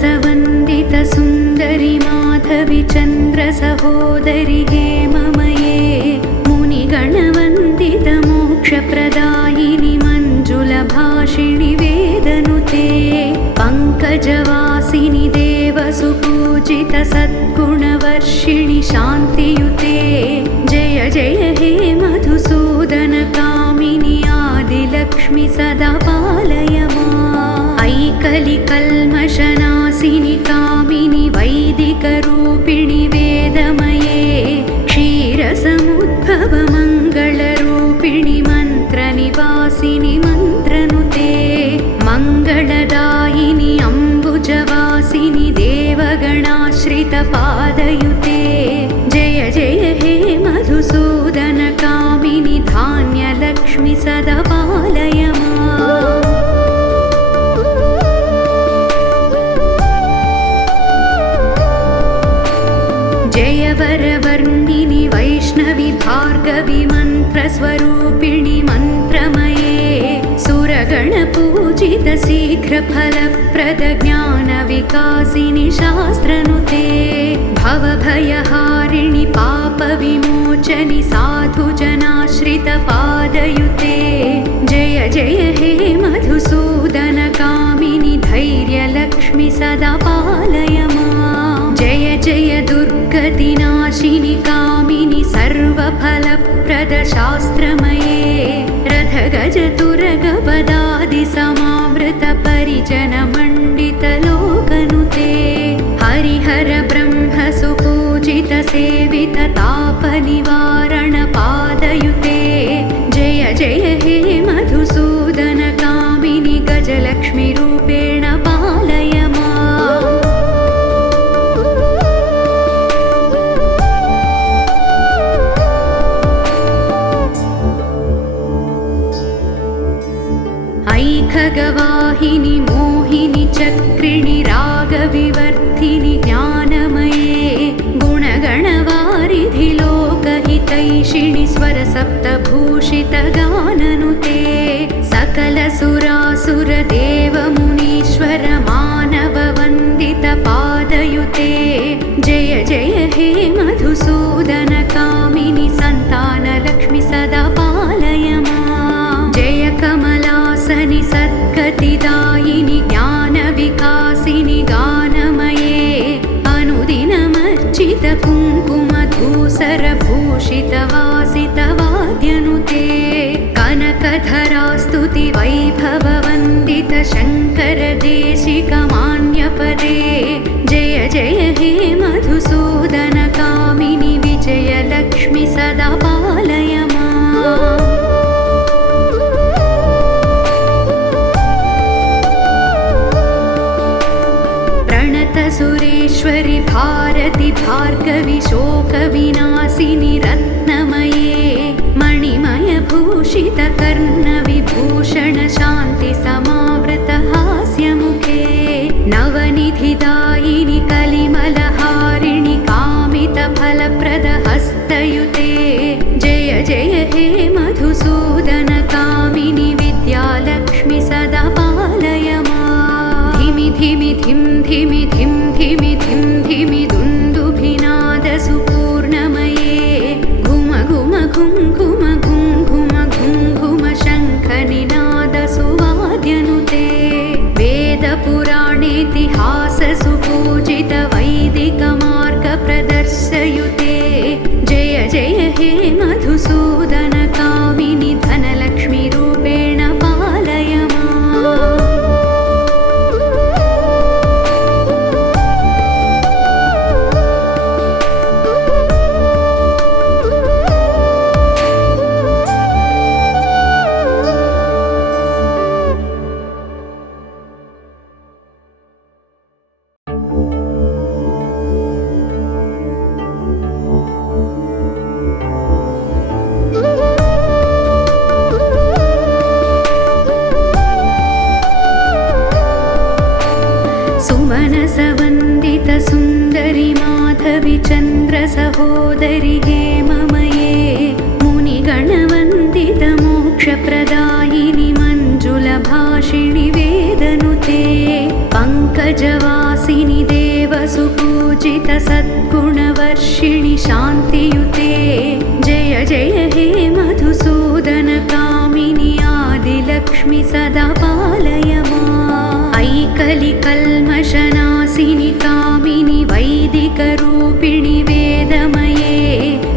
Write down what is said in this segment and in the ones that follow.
सुमनसवन्दितसुन्दरि माधवि चन्द्रसहोदरि हेममये मुनिगणवन्दितमोक्षप्रदायिनि मञ्जुलभाषिणि वेदनुते पङ्कजवासिनि देवसुपूजितसद्गुणवर्षिणि शान्तियुते जय जय हे मधुसूदनकामिनि आदिलक्ष्मि सदा पालय माम् ऐकलिकल्मषनाशिनि कामिनि वैदिकरूपिणि वेदमये क्षीरसमुद्भवमङ्गलरूपिणि मन्त्रनिवासिनि मन्त्रनुते मङ्गलदायिनि अम्बुजवासिनि देवगणाश्रितपादयुते जय जय हे मधुसूदनकामिनि धान्यलक्ष्मि सदा पालय माम् जय वरवर्णिनि वैष्णवि भार्गवि मन्त्रस्वरूपिणि मन्त्रमये सुरगणपूजित शीघ्रफलप्रद ज्ञानविकासिनि शास्त्रनुते भवभयहारिणि पापविमोचनि साधुजनाश्रितपादयुते जय जय हे मधुसूदनकामिनि धैर्यलक्ष्मि सदा पालय माम् जय जय दुर्गतिनाशिनि कामिनि सर्वफलप्रद शास्त्रमये रथगजतुरगपदादिसमावृत परिजनमण्डितलोकनुते हरिहर ब्रह्म सुपूजित सेवित तापनिवारण पादयुते जय जय हे मधुसूदनकामिनि गजलक्ष्मि रूपेण पालय माम् ऐखगवाहिनि मोहिनि चक्रिणि रागविवर्धिनि ज्ञानमये गुणगणवारिधि लोकहितैषिणि स्वरसप्तभूषितगाननुते सकलसुरासुरदेवमुनीश्वर मानववन्दितपादयुते जय जय हे मधुसूदनकामिनि सन्तानलक्ष्मि सदा पालय माम् जय कमलासनि सद्गतिदायिनि ज्ञानविकासिनि गानमये अनुदिनमर्चित कुङ्कुमधूसरभूषितवासितवाद्यनुते कनकधरास्तुति वैभववन्दित शङ्करदेशिकमान्यपदे जय जय हे मधुसूदनकामिनि विजयलक्ष्मि सदा पालय माम् सुरेश्वरि भारति भार्गवि शोकविनाशिनि रत्नमये मणिमयभूषित कर्णविभूषण शान्ति समावृत हास्यमुखे नवनिधिदायिनि कलिमलहारिणि कामितफलप्रद हस्तयुते जय जय हे मधुसूदनकामिनि विद्यालक्ष्मि सदा पालय माम् धिमि धिमि धिं धिमि धिं धिमि धिं धिमि दुन्दुभिनादसुपूर्णमये घुम घुम घुं घुम घुं घुम घुं घुम शङ्खनिनादसुवाद्यनुते वेदपुराणेतिहाससुपूजित वैदिकमार्गप्रदर्शयुते जय जय हे मधुसूदनकामिनि धनलक्ष्मि रूपेण पालय माम् सुमनसवन्दितसुन्दरि माधवि चन्द्रसहोदरि हेममये मुनिगणवन्दितमोक्षप्रदायिनि मञ्जुलभाषिणि वेदनुते पङ्कजवासिनि वासिनि देवसुपूजित सद्गुणवर्षिणि शान्तियुते जय जय हे मधुसूदन कामिनि आदिलक्ष्मि सदा पालय माम् ऐकलिकल्मषनाशिनि कामिनि वैदिकरूपिणि वेदमये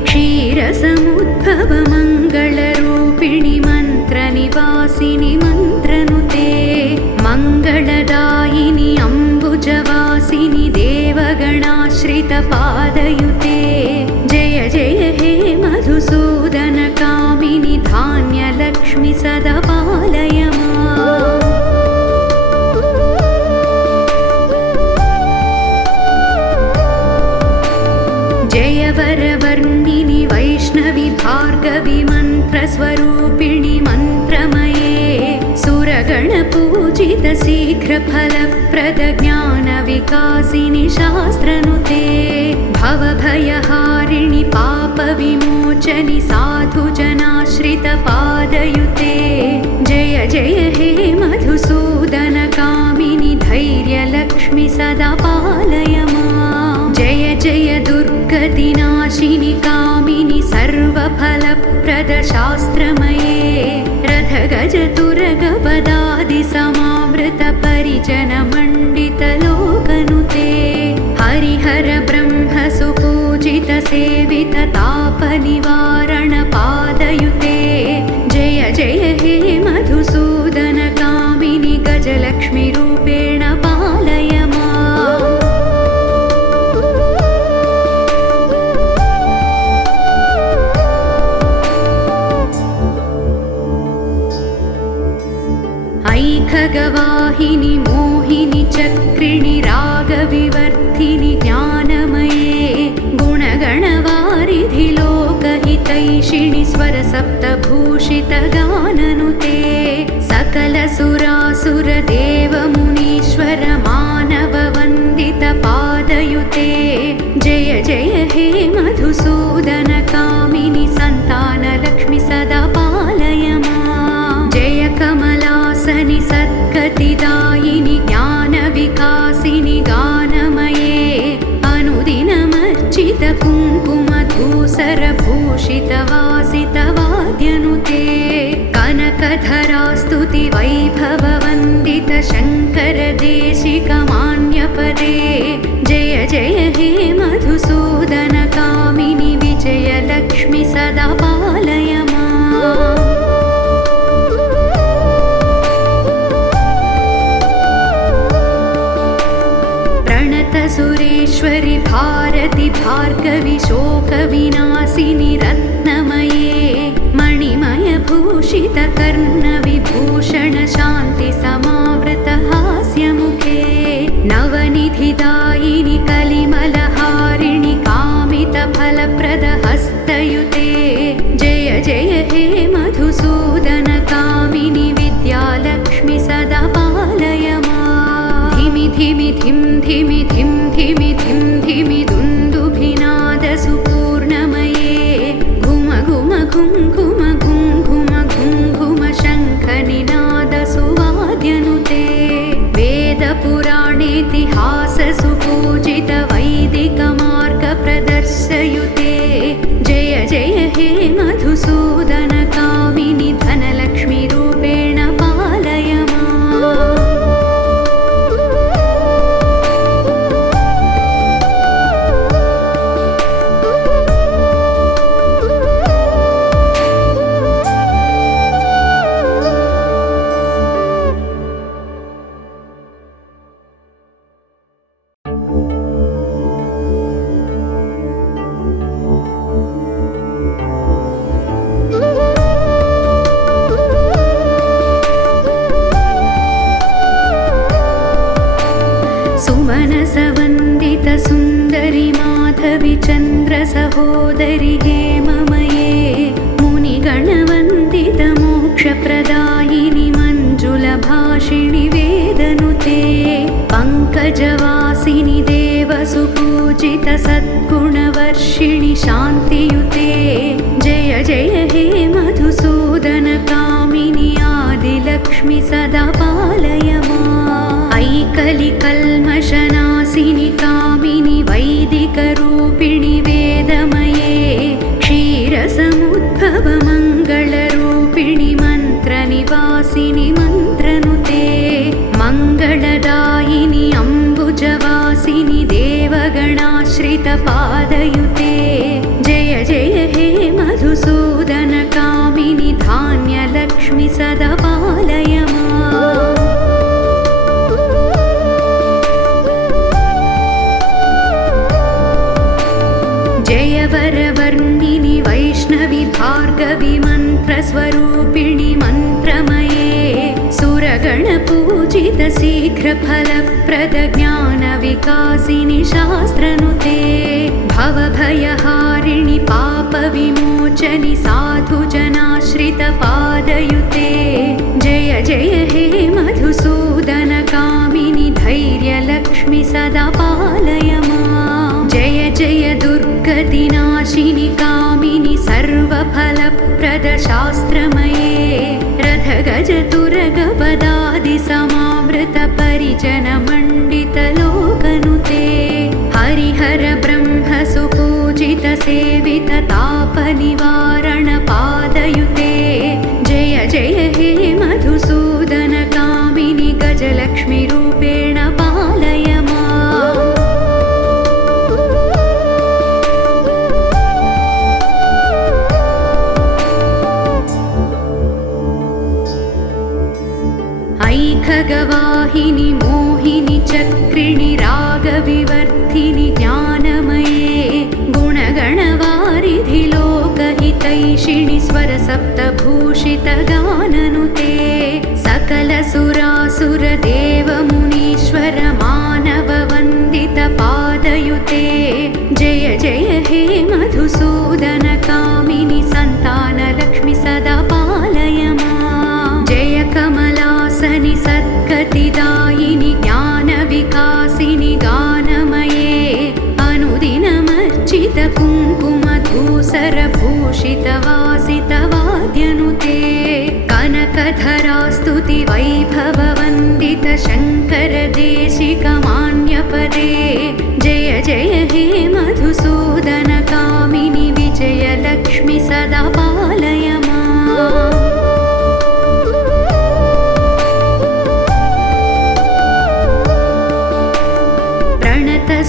क्षीरसमुद्भव मङ्गलरूपिणि मन्त्रनिवासिनि मन्त्रनुते मङ्गलदायिनि अम्बुजवासिनि देवगणाश्रितपादयुते जय जय हे मधुसूदन कामिनि धान्यलक्ष्मि सदा पालय माम् जय वरवर्णिनि वैष्णवि भार्गवि मन्त्रस्वरूपिणि मन्त्रमये सुरगणपूजित शीघ्रफलप्रद ज्ञानविकासिनि शास्त्रनुते भवभयहारिणि पापविमोचनि साधुजनाश्रितपादयुते जय जय हे मधुसूदन कामिनि धैर्यलक्ष्मि सदा पालय माम् जय जय दुर्गतिनाशिनि कामिनि सर्वफलप्रद शास्त्रमये रथगजतुरगपदादिसमावृत परिजनमण्डितलोकनुते हरिहर ब्रह्म सुपूजित सेवित तापनिवारण पादयुते जय जय हे मधुसूदन कामिनि गजलक्ष्मि रूपेण पालय माम् ऐखगवाहिनि मोहिनि चक्रिणि रागविवर्धिनि ज्ञानमये गुणगणवारिधि लोकहितैषिणि स्वरसप्तभूषितगाननुते सकलसुरासुरदेवमुनीश्वर मानववन्दितपादयुते जय जय हे मधुसूदन कामिनि सन्तानलक्ष्मि सदा पालय माम् जय कमलासनि सद्गतिदायिनि ज्ञानविकासिनि गानमये अनुदिनमर्चित कुङ्कुमधूसरभूषितवासितवाद्यनुते कनकधरास्तुति वैभववन्दित शङ्करदेशिकमान्यपदे जय जय हे मधुसूदन कामिनि विजयलक्ष्मि सदा पालय माम् सुरेश्वरि भारति भार्गवि शोकविनाशिनि रत्नमये मणिमयभूषित कर्णविभूषण शान्ति समावृत हास्यमुखे नवनिधिदायिनि कलिमलहारिणि कामितफलप्रद हस्तयुते जय जय हे मधुसूदन कामिनि विद्यालक्ष्मि सदा पालय माम् धिमि धिमि धिं धिमि धिं धिमि धिं धिमि दुन्दुभिनादसुपूर्णमये घुम घुम घुं घुम घुं घुम घुं घुम शङ्खनिनादसुवाद्यनुते वेदपुराणेतिहाससुपूजित वैदिकमार्गप्रदर्शयुते जय जय हे मधुसूदन कामिनि धनलक्ष्मि रूपेण पालय माम् सुमनसवन्दित सुन्दरि माधवि चन्द्र सहोदरि हेममये मुनिगणवन्दित मोक्षप्रदायिनि मञ्जुलभाषिणि वेदनुते पङ्कजवासिनि देवसुपूजित सद्गुणवर्षिणि शान्तियुते जय जय हे मधुसूदन कामिनि आदिलक्ष्मि सदा पालय माम् ऐकलिकल्मषनाशिनि वरवर्णिनि वैष्णवि भार्गवि मन्त्रस्वरूपिणि मन्त्रमये सुरगणपूजित शीघ्रफलप्रद ज्ञानविकासिनि शास्त्रनुते भवभयहारिणि पापविमोचनि साधुजनाश्रितपादयुते जय जय हे मधुसूदनकामिनि धैर्यलक्ष्मि सदा पालय माम् जय जय दुर्गतिनाशिनि कामिनि सर्वफलप्रद शास्त्रमये रथगजतुरगपदादि समावृत परिजनमण्डितलोकनुते हरिहर ब्रह्म सुपूजित सेवित तापनिवारण पादयुते जय जय हे मधुसूदनकामिनि गजलक्ष्मीरूपेण पालय माम् ऐखगवाहिनि मोहिनि चक्रिणि रागविवर्धिनि ज्ञानमये गुणगणवारिधि लोकहितैषिणि स्वरसप्तभूषितगाननुते सकलसुरासुरदेवमुनीश्वर मानववन्दितपादयुते जय जय हे मधुसूदनकामिनि सन्तानलक्ष्मि सदा पालय माम् जय कमलासनि सद्गतिदायिनि ज्ञानविकासिनि गानमये अनुदिनमर्चित कुङ्कुमधूसरभूषितवासितवाद्यनुते कनकधरास्तुति वैभववन्दित शङ्करदेशिकमान्यपदे जय जय हे मधुसूदनकामिनि विजयलक्ष्मि सदा पालय माम्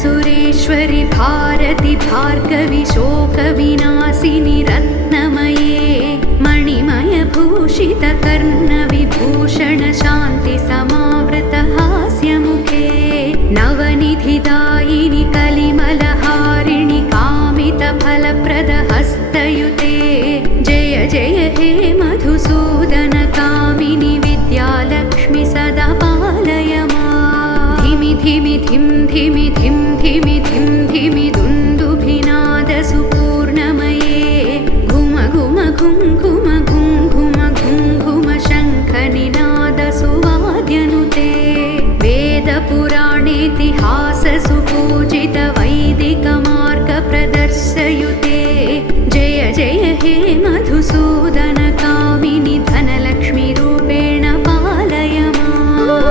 सुरेश्वरि भारति भार्गवि शोकविनाशिनि रत्नमये मणिमयभूषित कर्णविभूषण शान्ति समावृत हास्यमुखे नवनिधिदायिनि कलिमलहारिणि कामितफलप्रद हस्तयुते जय जय हे मधुसूदनकामिनि विद्यालक्ष्मि सदा पालय माम् धिमि धिमि धिं धिमि धिं धिमि धिं धिमि दुन्दुभिनादसुपूर्णमये घुम घुम घुं घुम घुं घुम घुं घुम शङ्खनिनादसुवाद्यनुते वेदपुराणेतिहाससुपूजित वैदिकमार्गप्रदर्शयुते जय जय हे मधुसूदनकामिनि धनलक्ष्मीरूपेण पालय माम्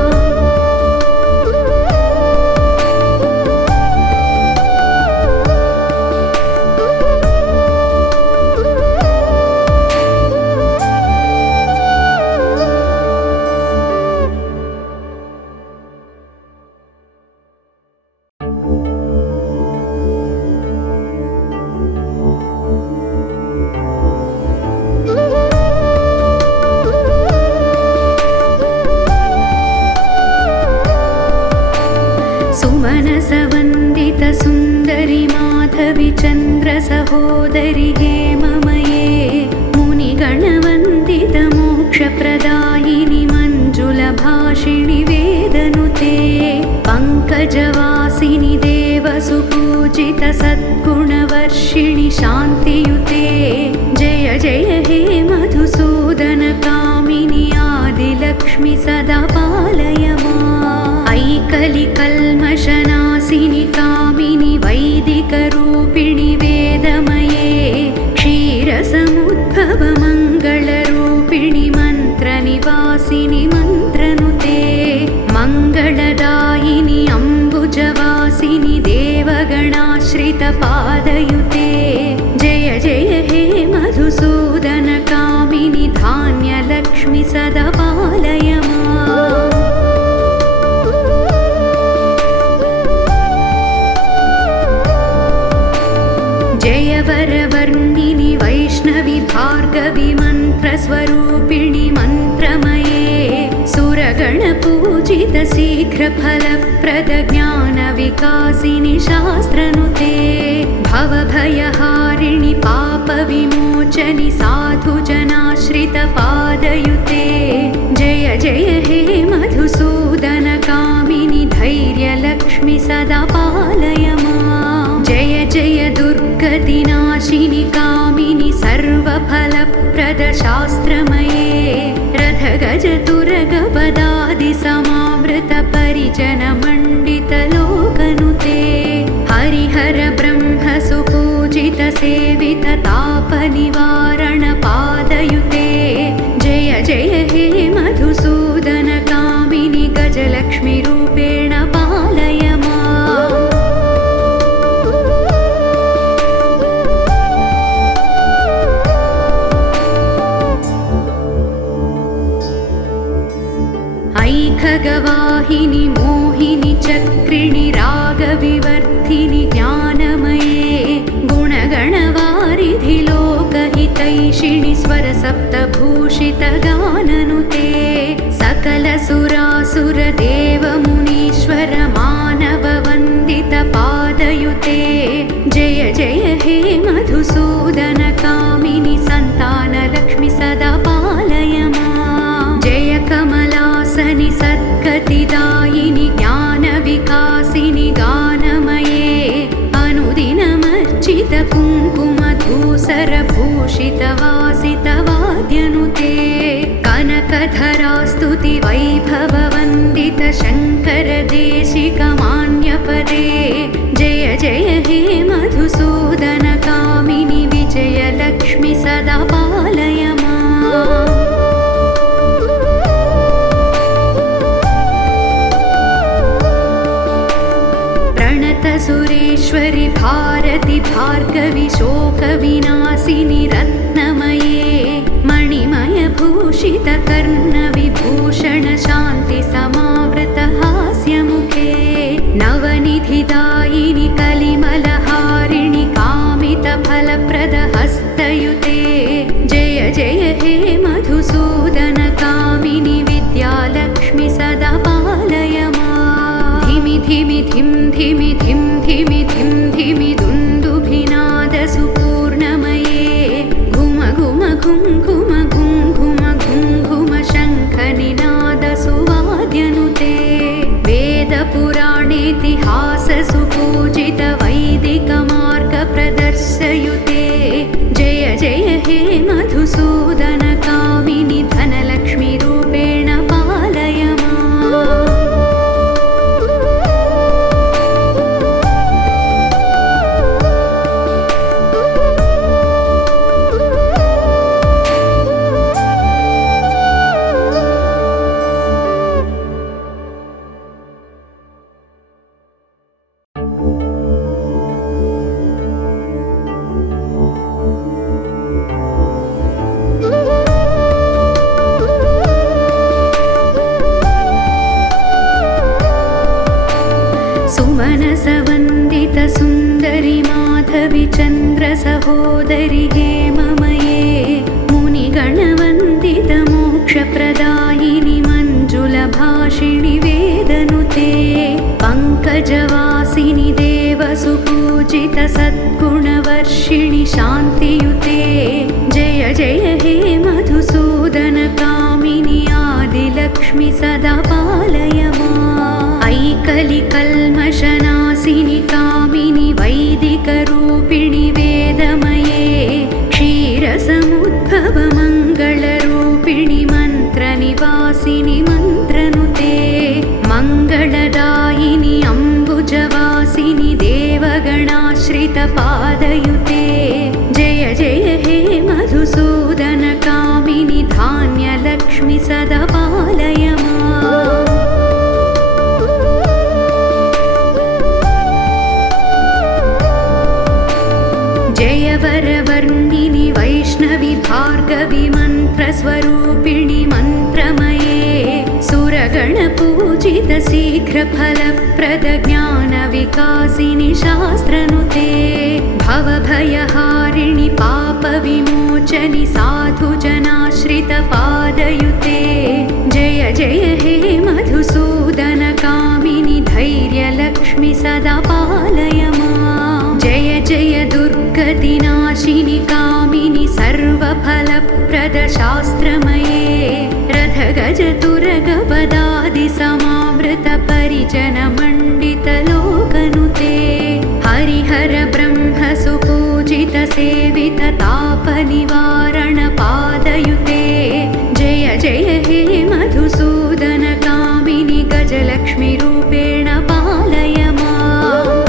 सुमनसवन्दित सुन्दरि माधवि चन्द्र सहोदरि हेममये मुनिगणवन्दित मोक्षप्रदायिनि मञ्जुलभाषिणि वेदनुते पङ्कजवासिनि देवसुपूजित सद्गुणवर्षिणि शान्तियुते जय जय हे मधुसूदनकामिनि आदिलक्ष्मि सदा पालय माम् ऐकलिकल्मषनाशिनि कामिनि वैदिकरूपिणि वेदमये क्षीरसमुद्भवमङ्गलरूपिणि मन्त्रनिवासिनि मन्त्रनुते मङ्गलदायिनि अम्बुजवासिनि देवगणाश्रितपादयुते जय जय हे मधुसूदनकामिनि धान्यलक्ष्मि सदा पालय माम् जय वरवर्णिनि वैष्णवि भार्गवि मन्त्रस्वरूपिणि मन्त्रमये सुरगणपूजित शीघ्रफलप्रद ज्ञानविकासिनि शास्त्रनुते भवभयहारिणि पापविमोचनि साधुजनाश्रितपादयुते जय जय हे मधुसूदनकामिनि धैर्यलक्ष्मि सदा पालय माम् जय जय दुर्गतिनाशिनि कामिनि सर्वफलप्रदशास्त्रमये रथगजतुरगपदादिसमावृतपरिजनमण्डितलोकनुते हरिहर ब्रह्म सुपूजित सेवित तापनिवारणपादयुते जय जय हे मधुसूदनकामिनि गजलक्ष्मीरूपेण पालय माम् ऐखगवाहिनि मोहिनि चक्रिणि रागविवर्धिनि ज्ञानमये गुणगणवारिधि लोकहितैषिणि स्वरसप्तभूषितगाननुते सकलसुरासुरदेवमुनीश्वर मानववन्दितपादयुते जय जय हे मधुसूदनकामिनि सन्तानलक्ष्मि सदा पालय माम् जय कमलासनि सद्गतिदायिनि ज्ञानविकासिनि गानमये अनुदिनमर्चित कुङ्कुमधूसरभूषितवासितवाद्यनुते कनकधरास्तुति वैभववन्दित शङ्करदेशिकमान्यपदे जय जय हे मधुसूदनकामिनि विजयलक्ष्मि सदा पालय माम् सुरेश्वरि भारति भार्गवि शोकविनाशिनि रत्नमये मणिमयभूषित कर्णविभूषण शान्ति समावृत हास्यमुखे नवनिधिदायिनि कलिमलहारिणि कामितफलप्रद हस्तयुते जय जय हे मधुसूदनकामिनि विद्यालक्ष्मि सदा पालय माम् धिमि धिमि धिं धिमि धिं धिमि धिं धिमि दुन्दुभिनादसुपूर्णमये घुम घुम घुं घुम घुं घुम घुं घुम शङ्खनिनादसुवाद्यनुते वेदपुराणेतिहाससुपूजित वैदिकमार्गप्रदर्शयुते जय जय हे मधुसूदनकामिनि धनलक्ष्मीरूपेण पालय माम् सुमनसवन्दित सुन्दरि माधवि चन्द्र सहोदरि हेममये मुनिगणवन्दित मोक्षप्रदायिनि मञ्जुलभाषिणि वेदनुते पङ्कजवासिनि देवसुपूजित सद्गुणवर्षिणि शान्तियुते जय जय हे मधुसूदनकामिनि आदिलक्ष्मि सदा पालय माम् ऐकलिकल्मषनाशिनि कामिनि वैदिकरूपिणि वेदमये क्षीरसमुद्भव मङ्गलरूपिणि मन्त्रनिवासिनि मन्त्रनुते मङ्गलदायिनि अम्बुजवासिनि देवगणाश्रितपादयुते जय जय हे मधुसूदनकामिनि धान्यलक्ष्मि सदा पालय माम् जय वरवर्णिनि वैष्णवि भार्गवि मन्त्रस्वरूपिणि मन्त्रमये सुरगणपूजित शीघ्रफलप्रद ज्ञानविकासिनि शास्त्रनुते भवभयहारिणि पापविमोचनि साधुजनाश्रितपादयुते जय जय हे मधुसूदनकामिनि धैर्यलक्ष्मि सदा पालय माम् जय जय दुर्गतिनाशिनि कामिनि सर्वफलप्रद शास्त्रमये रथगजतुरगपदादि समावृत परिजनमण्डितलोकनुते हरिहर ब्रह्म सुपूजित सेवित तापनिवारण पादयुते जय जय हे मधुसूदन कामिनि गजलक्ष्मी रूपेण पालय माम्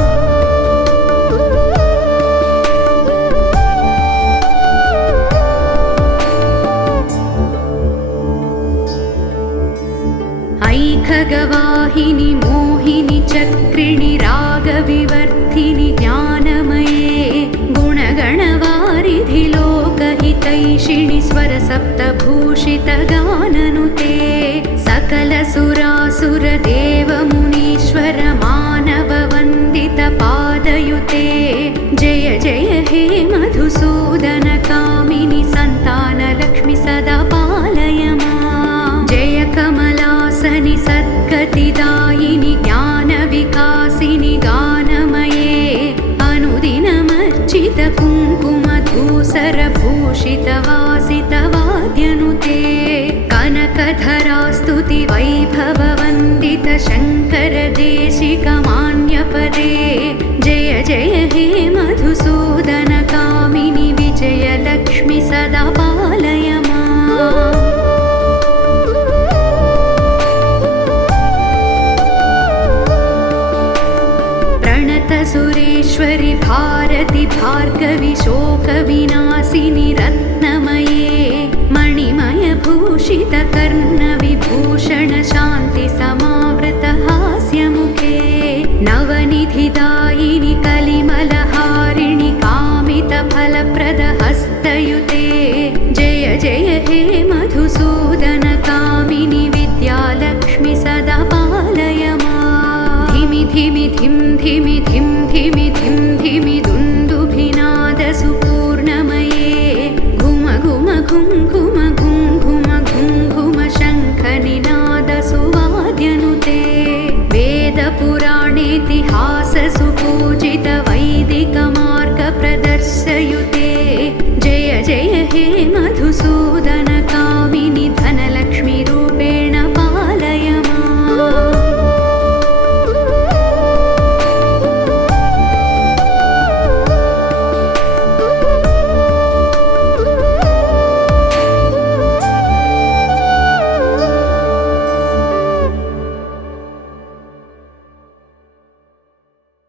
ऐखगवाहिनि मोहिनि चक्रिणि रागविवर्धिनि ज्ञानमये गुणगणवारिधि लोकहितैषिणि स्वरसप्तभूषितगाननुते सकलसुरासुरदेवमुनीश्वर मानववन्दितपादयुते जय जय हे मधुसूदन कामिनि सन्तानलक्ष्मि सदा पालय माम् जय कमलासनि सद्गतिदायिनि ज्ञानविकासिनि गानमये अनुदिनमर्चित कुङ्कुमधूसरभूषितवासितवाद्यनुते कनकधरास्तुति वैभववन्दित शङ्कर देशिकमान्यपदे जय जय हे मधुसूदन कामिनि विजयलक्ष्मि सदा पालय माम् सुरेश्वरि भारति भार्गवि शोकविनाशिनि रत्नमये मणिमयभूषित कर्णविभूषण शान्ति समावृत हास्यमुखे नवनिधिदायिनि कलिमलहारिणि कामितफलप्रद हस्तयुते जय जय हे मधुसूदन कामिनि विद्यालक्ष्मि सदा पालय माम् धिमि धिमि धिं धिमि धिं धिमि धिं